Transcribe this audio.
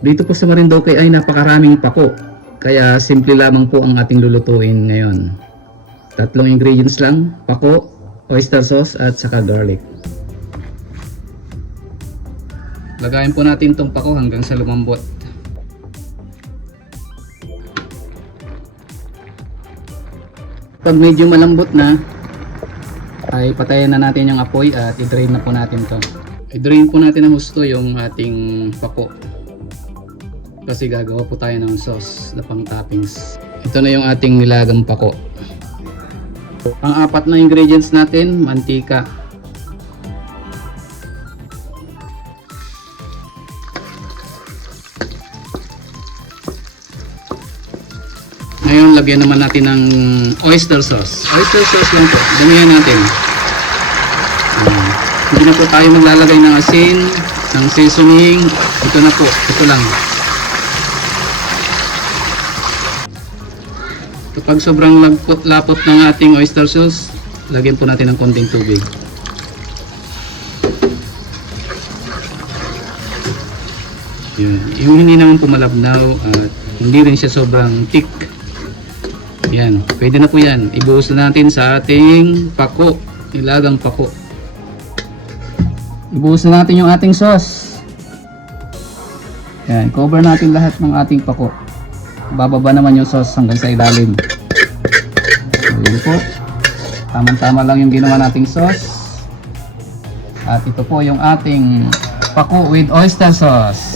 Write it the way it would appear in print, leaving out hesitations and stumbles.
Dito po sa Marinduque ay napakaraming pako. Kaya simple lamang po ang ating lulutuin ngayon. 3 ingredients lang, pako, oyster sauce at saka garlic. Lagayin po natin itong pako hanggang sa lumambot. Pag medyo malambot na, ay patayin na natin yung apoy at i-drain na po natin to. I-drain po natin ng gusto yung ating pako. Kasi gagawa po tayo ng sauce na pang toppings. Ito na yung ating nilagang pako. Ang 4 na ingredients natin, mantika. Ngayon, lagyan naman natin ng oyster sauce. Oyster sauce lang po. Damihan natin. Hindi na po tayo maglalagay ng asin, ng seasoning. Ito na po. Ito lang. Kapag sobrang lapot ng ating oyster sauce, lagyan po natin ng konting tubig. Yun. Yung hindi naman po malabnaw at hindi rin siya sobrang thick. Yan, pwede na po yan. Ibuhos na natin sa ating pako, nilagang pako. Ibuhos na natin yung ating sauce. Yan, cover natin lahat ng ating pako. Bababa naman yung sauce hanggang sa ilalim. So, yun po. Tama-tama lang yung ginawa nating sauce. At ito po yung ating pako with oyster sauce.